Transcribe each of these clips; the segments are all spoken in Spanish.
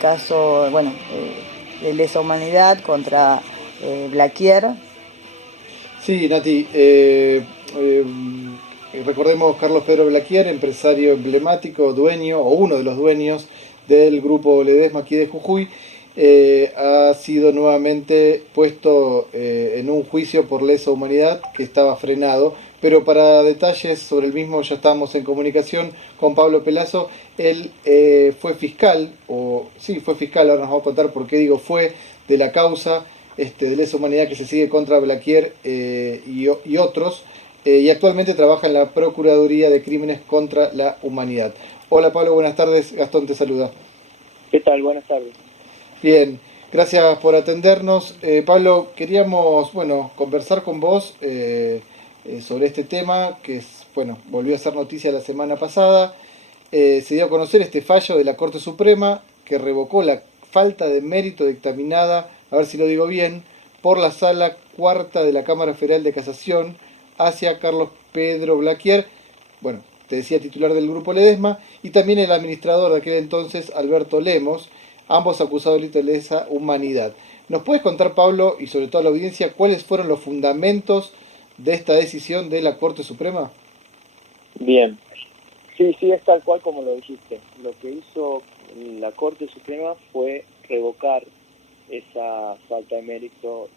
caso, bueno, de lesa humanidad contra Blaquier. Sí, Nati, recordemos Carlos Pedro Blaquier, empresario emblemático, dueño o uno de los dueños del grupo Ledesma aquí de Jujuy, ha sido nuevamente puesto en un juicio por lesa humanidad que estaba frenado, pero para detalles sobre el mismo ya estamos en comunicación con Pablo Pelazo. Él fue fiscal, o sí, fue fiscal, ahora nos va a contar por qué digo fue, de la causa de lesa humanidad que se sigue contra Blaquier y otros, y actualmente trabaja en la Procuraduría de Crímenes contra la Humanidad. Hola Pablo, buenas tardes, Gastón te saluda. ¿Qué tal? Buenas tardes. Bien, gracias por atendernos. Pablo, queríamos, bueno, conversar con vos sobre este tema que es, bueno, volvió a ser noticia la semana pasada. Se dio a conocer este fallo de la Corte Suprema que revocó la falta de mérito dictaminada, a ver si lo digo bien, por la Sala Cuarta de la Cámara Federal de Casación hacia Carlos Pedro Blaquier, bueno, te decía titular del Grupo Ledesma, y también el administrador de aquel entonces, Alberto Lemos, ambos acusados de lesa humanidad. ¿Nos puedes contar, Pablo, y sobre todo a la audiencia, cuáles fueron los fundamentos de esta decisión de la Corte Suprema? Bien, sí, es tal cual como lo dijiste. Lo que hizo la Corte Suprema fue revocar esa falta de mérito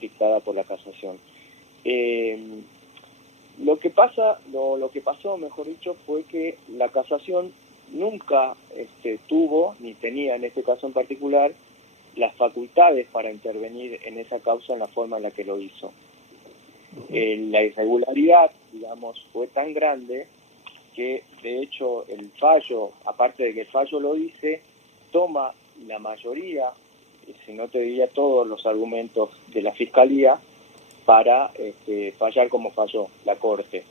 dictada por la casación. Lo que pasó, mejor dicho, fue que la casación nunca tuvo, ni tenía en este caso en particular, las facultades para intervenir en esa causa en la forma en la que lo hizo. La irregularidad, digamos, fue tan grande que, de hecho, el fallo, aparte de que el fallo lo dice, toma la mayoría, si no te diría todos los argumentos de la Fiscalía para fallar como falló la Corte.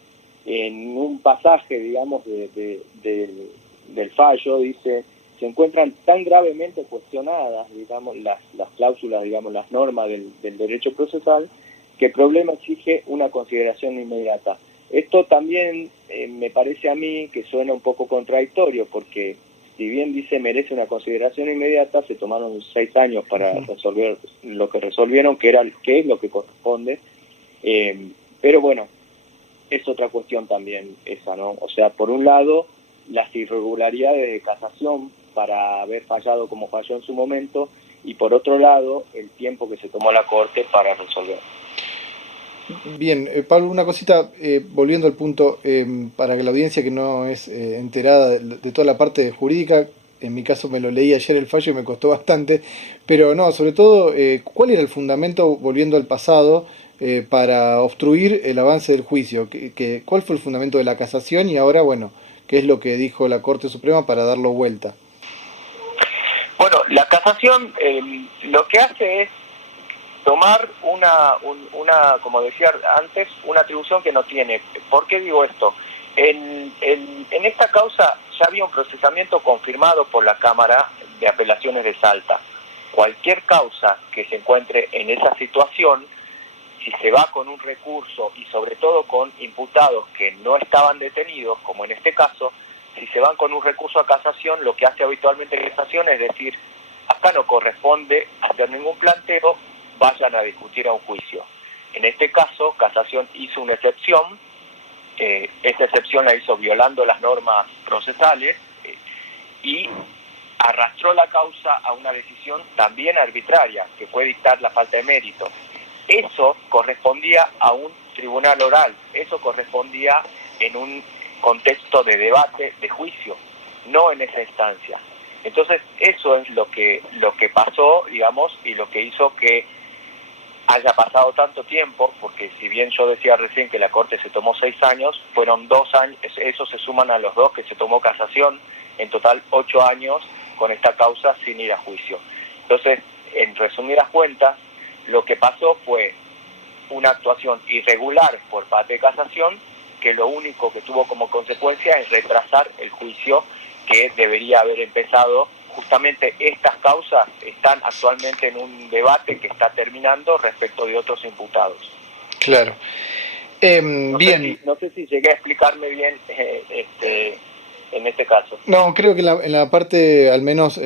En un pasaje, digamos, del fallo dice: se encuentran tan gravemente cuestionadas, digamos, las cláusulas, digamos, las normas del derecho procesal, que el problema exige una consideración inmediata. Esto también me parece a mí que suena un poco contradictorio, porque si bien dice merece una consideración inmediata, se tomaron 6 años para resolver lo que resolvieron, que es lo que corresponde. Pero bueno, es otra cuestión también esa, ¿no? O sea, por un lado, las irregularidades de casación para haber fallado como falló en su momento, y por otro lado, el tiempo que se tomó la Corte para resolver. Bien, Pablo, una cosita, volviendo al punto, para que la audiencia que no es enterada de toda la parte jurídica, en mi caso me lo leí ayer el fallo y me costó bastante, pero no, sobre todo, ¿cuál era el fundamento, volviendo al pasado, para obstruir el avance del juicio? ¿Cuál fue el fundamento de la casación y ahora, bueno, qué es lo que dijo la Corte Suprema para darlo vuelta? Bueno, la casación lo que hace es tomar como decía antes, una atribución que no tiene. ¿Por qué digo esto? En esta causa ya había un procesamiento confirmado por la Cámara de Apelaciones de Salta. Cualquier causa que se encuentre en esa situación, si se va con un recurso y sobre todo con imputados que no estaban detenidos, como en este caso, si se van con un recurso a casación, lo que hace habitualmente la casación es decir: acá no corresponde hacer ningún planteo, vayan a discutir a un juicio. En este caso, casación hizo una excepción, esa excepción la hizo violando las normas procesales y arrastró la causa a una decisión también arbitraria, que fue dictar la falta de mérito. Eso correspondía a un tribunal oral, eso correspondía en un contexto de debate, de juicio, no en esa instancia. Entonces eso es lo que pasó, digamos, y lo que hizo que haya pasado tanto tiempo, porque si bien yo decía recién que la Corte se tomó 6 años, fueron 2 años, eso se suman a los 2 que se tomó casación, en total 8 años con esta causa sin ir a juicio. Entonces, en resumidas cuentas, lo que pasó fue una actuación irregular por parte de casación, que lo único que tuvo como consecuencia es retrasar el juicio que debería haber empezado. Justamente estas causas están actualmente en un debate que está terminando respecto de otros imputados. Claro. No Bien. sé si llegué a explicarme bien en este caso. No, creo que en la parte, al menos,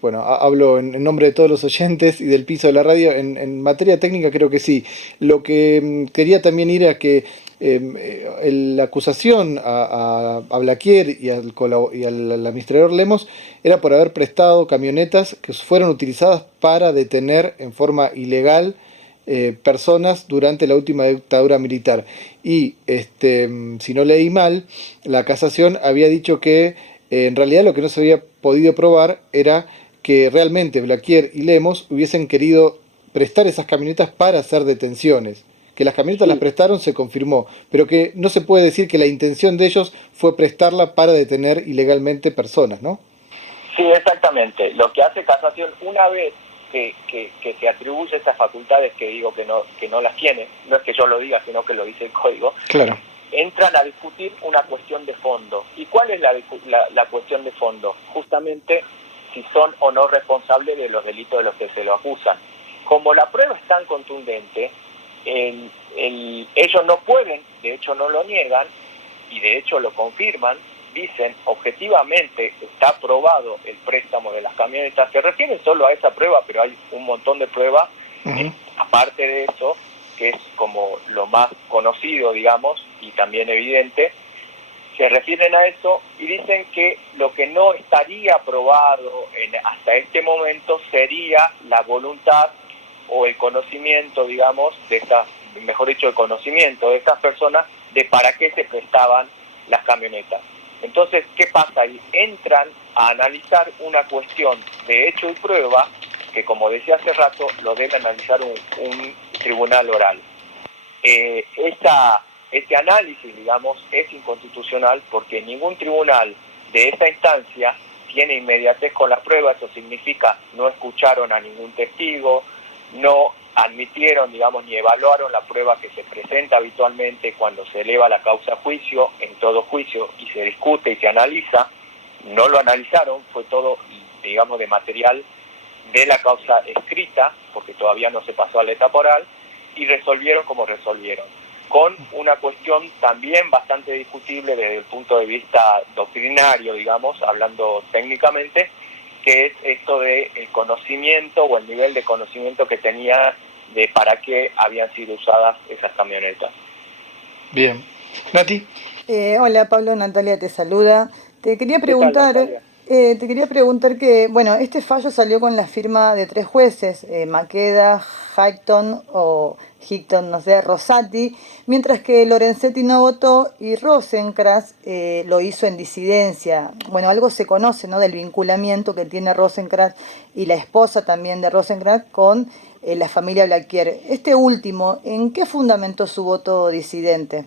bueno, hablo en nombre de todos los oyentes y del piso de la radio, en materia técnica creo que sí. Lo que quería también ir a que la acusación a Blaquier y al administrador Lemos era por haber prestado camionetas que fueron utilizadas para detener en forma ilegal personas durante la última dictadura militar. Y si no leí mal, la casación había dicho que en realidad lo que no se había podido probar era que realmente Blaquier y Lemos hubiesen querido prestar esas camionetas para hacer detenciones. Que las camionetas las Sí, prestaron se confirmó, pero que no se puede decir que la intención de ellos fue prestarla para detener ilegalmente personas, ¿no? sí, exactamente. Lo que hace Casación una vez que se atribuye esas facultades que digo que no las tiene, no es que yo lo diga, sino que lo dice el código, Claro. entran a discutir una cuestión de fondo. ¿Y cuál es la cuestión de fondo? Justamente si son o no responsables de los delitos de los que se lo acusan. Como la prueba es tan contundente, ellos no pueden, de hecho no lo niegan, y de hecho lo confirman, dicen objetivamente está aprobado el préstamo de las camionetas. Se refieren solo a esa prueba, pero hay un montón de pruebas, Uh-huh. aparte de eso, que es como lo más conocido, digamos, y también evidente, se refieren a eso y dicen que lo que no estaría aprobado hasta este momento sería la voluntad o el conocimiento, digamos, de estas, mejor dicho, el conocimiento de estas personas de para qué se prestaban las camionetas. Entonces, ¿qué pasa ahí? Entran a analizar una cuestión de hecho y prueba que, como decía hace rato, lo debe analizar un tribunal oral. Este análisis, digamos, es inconstitucional porque ningún tribunal de esta instancia tiene inmediatez con la prueba. Eso significa no escucharon a ningún testigo, no admitieron, digamos, ni evaluaron la prueba que se presenta habitualmente cuando se eleva la causa a juicio, en todo juicio, y se discute y se analiza. No lo analizaron, fue todo, digamos, de material de la causa escrita, porque todavía no se pasó a la etapa oral, y resolvieron como resolvieron, con una cuestión también bastante discutible desde el punto de vista doctrinario, digamos, hablando técnicamente, que es esto de el conocimiento o el nivel de conocimiento que tenía de para qué habían sido usadas esas camionetas. Bien. Nati. Hola Pablo, Natalia te saluda. Te quería ¿Qué tal, preguntar, Natalia? que, bueno, este fallo salió con la firma de 3 jueces, Maqueda, Hickton, no sé, Rosati, mientras que Lorenzetti no votó y Rosenkrantz lo hizo en disidencia. Bueno, algo se conoce, ¿no?, del vinculamiento que tiene Rosenkrantz y la esposa también de Rosenkrantz con la familia Blaquier. Este último, ¿en qué fundamentó su voto disidente?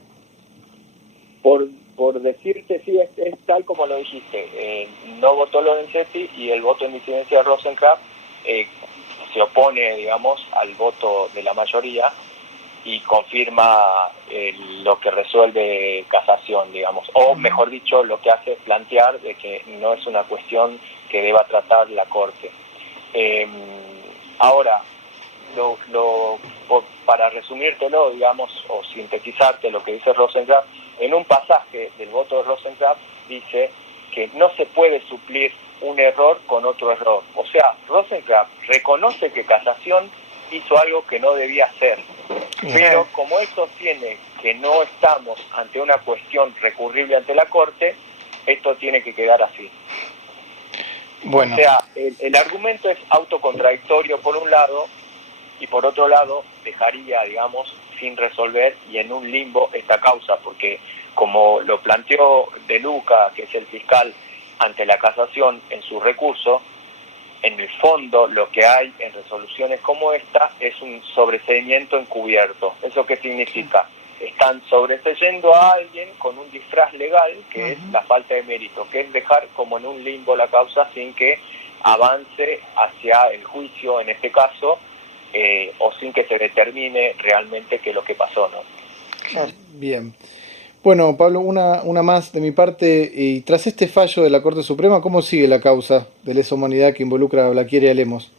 Por decirte, sí, es tal como lo dijiste. No votó Lorenzetti y el voto en disidencia de Rosenkrantz se opone, digamos, al voto de la mayoría y confirma lo que resuelve Casación, digamos, o mejor dicho, lo que hace es plantear de que no es una cuestión que deba tratar la Corte. Ahora, para resumírtelo, digamos, o sintetizarte lo que dice Rosenkrantz, en un pasaje del voto de Rosenkrantz dice que no se puede suplir un error con otro error. O sea, Rosenkrantz reconoce que Casación hizo algo que no debía hacer, pero como él sostiene que no estamos ante una cuestión recurrible ante la Corte, esto tiene que quedar así. Bueno. O sea, el argumento es autocontradictorio por un lado, y por otro lado dejaría, digamos, sin resolver y en un limbo esta causa, porque como lo planteó De Luca, que es el fiscal ante la Casación en su recurso, en el fondo lo que hay en resoluciones como esta es un sobreseimiento encubierto. ¿Eso qué significa? Están sobreseyendo a alguien con un disfraz legal, que es la falta de mérito, que es dejar como en un limbo la causa sin que avance hacia el juicio, en este caso, o sin que se determine realmente qué es lo que pasó, ¿no? Claro. Bien. Bueno, Pablo, una más de mi parte. Y tras este fallo de la Corte Suprema, ¿cómo sigue la causa de lesa humanidad que involucra a Blaquier y a Lemos?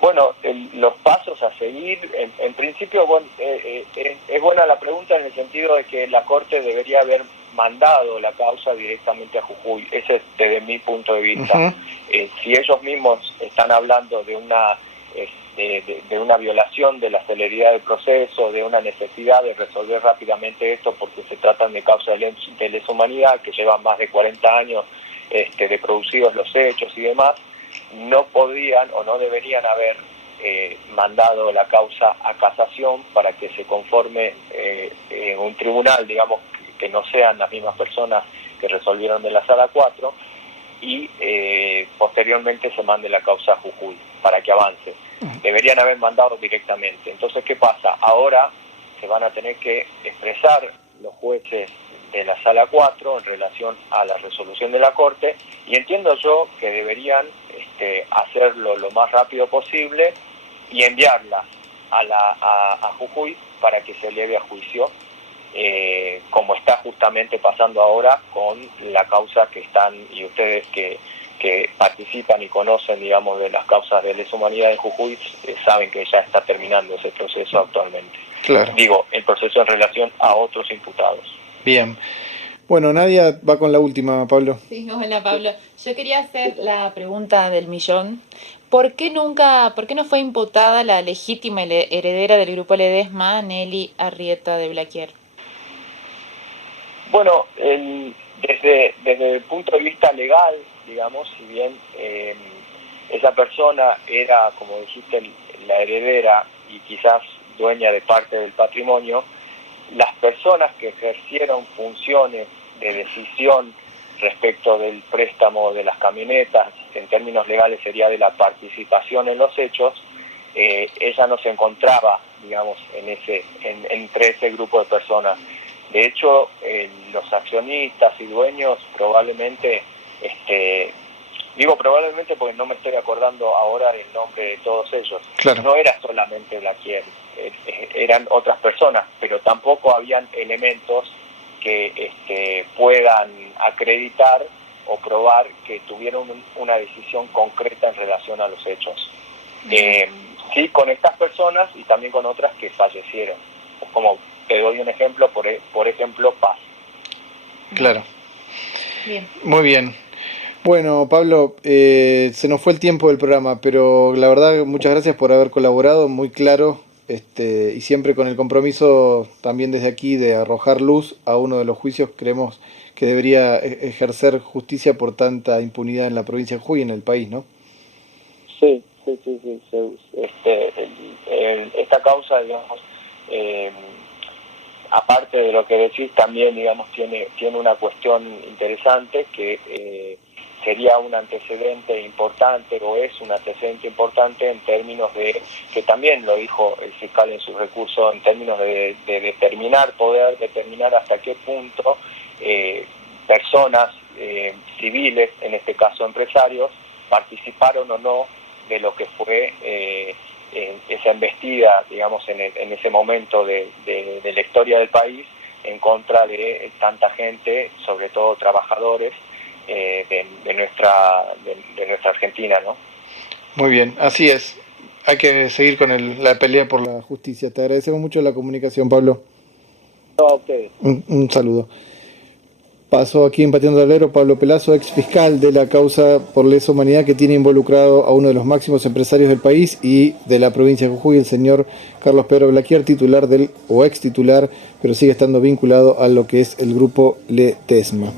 Bueno, los pasos a seguir, en principio, bueno, es buena la pregunta en el sentido de que la Corte debería haber mandado la causa directamente a Jujuy. Ese es desde mi punto de vista. Uh-huh. Si ellos mismos están hablando de una violación de la celeridad del proceso, de una necesidad de resolver rápidamente esto porque se tratan de causas de lesa humanidad que llevan más de 40 años de producidos los hechos y demás, no podrían o no deberían haber mandado la causa a casación para que se conforme un tribunal, digamos, que no sean las mismas personas que resolvieron de la Sala 4 y posteriormente se mande la causa a Jujuy para que avance. Deberían haber mandado directamente. Entonces, ¿qué pasa? Ahora se van a tener que expresar los jueces de la Sala 4 en relación a la resolución de la Corte, y entiendo yo que deberían hacerlo lo más rápido posible y enviarla a Jujuy para que se eleve a juicio, como está justamente pasando ahora con la causa que están, y ustedes que participan y conocen, digamos, de las causas de lesa humanidad en Jujuy, saben que ya está terminando ese proceso actualmente. Claro. Digo, el proceso en relación a otros imputados. Bien. Bueno, Nadia va con la última, Pablo. Sí, hola Pablo. Yo quería hacer la pregunta del millón. ¿Por qué no fue imputada la legítima heredera del Grupo Ledesma, Nelly Arrieta de Blaquier? Bueno, desde el punto de vista legal, digamos, si bien esa persona era, como dijiste, la heredera y quizás dueña de parte del patrimonio, las personas que ejercieron funciones de decisión respecto del préstamo de las camionetas, en términos legales sería de la participación en los hechos, ella no se encontraba, digamos, entre ese grupo de personas. De hecho, los accionistas y dueños probablemente, digo probablemente porque no me estoy acordando ahora el nombre de todos ellos, Claro. No era solamente Blaquier, eran otras personas, pero tampoco habían elementos que puedan acreditar o probar que tuvieron una decisión concreta en relación a los hechos. Sí, con estas personas y también con otras que fallecieron. Como te doy un ejemplo, por ejemplo, Paz. Claro. Bien. Muy bien. Bueno, Pablo, se nos fue el tiempo del programa, pero la verdad muchas gracias por haber colaborado, muy claro, y siempre con el compromiso también desde aquí de arrojar luz a uno de los juicios que creemos que debería ejercer justicia por tanta impunidad en la provincia de Jujuy y en el país, ¿no? Sí. Esta causa, digamos, aparte de lo que decís, también, digamos, tiene una cuestión interesante que sería un antecedente importante, o es un antecedente importante en términos de, que también lo dijo el fiscal en su recurso, en términos de poder determinar hasta qué punto personas civiles, en este caso empresarios, participaron o no de lo que fue esa embestida, digamos, en ese momento de la historia del país en contra de tanta gente, sobre todo trabajadores de nuestra Argentina, ¿no? Muy bien, así es. Hay que seguir con la pelea por la justicia. Te agradecemos mucho la comunicación, Pablo. No, a ustedes. Un saludo. Pasó aquí en Pateando Tablero Pablo Pelazo, ex fiscal de la causa por lesa humanidad que tiene involucrado a uno de los máximos empresarios del país y de la provincia de Jujuy, el señor Carlos Pedro Blaquier, titular o ex titular, pero sigue estando vinculado a lo que es el grupo Ledesma.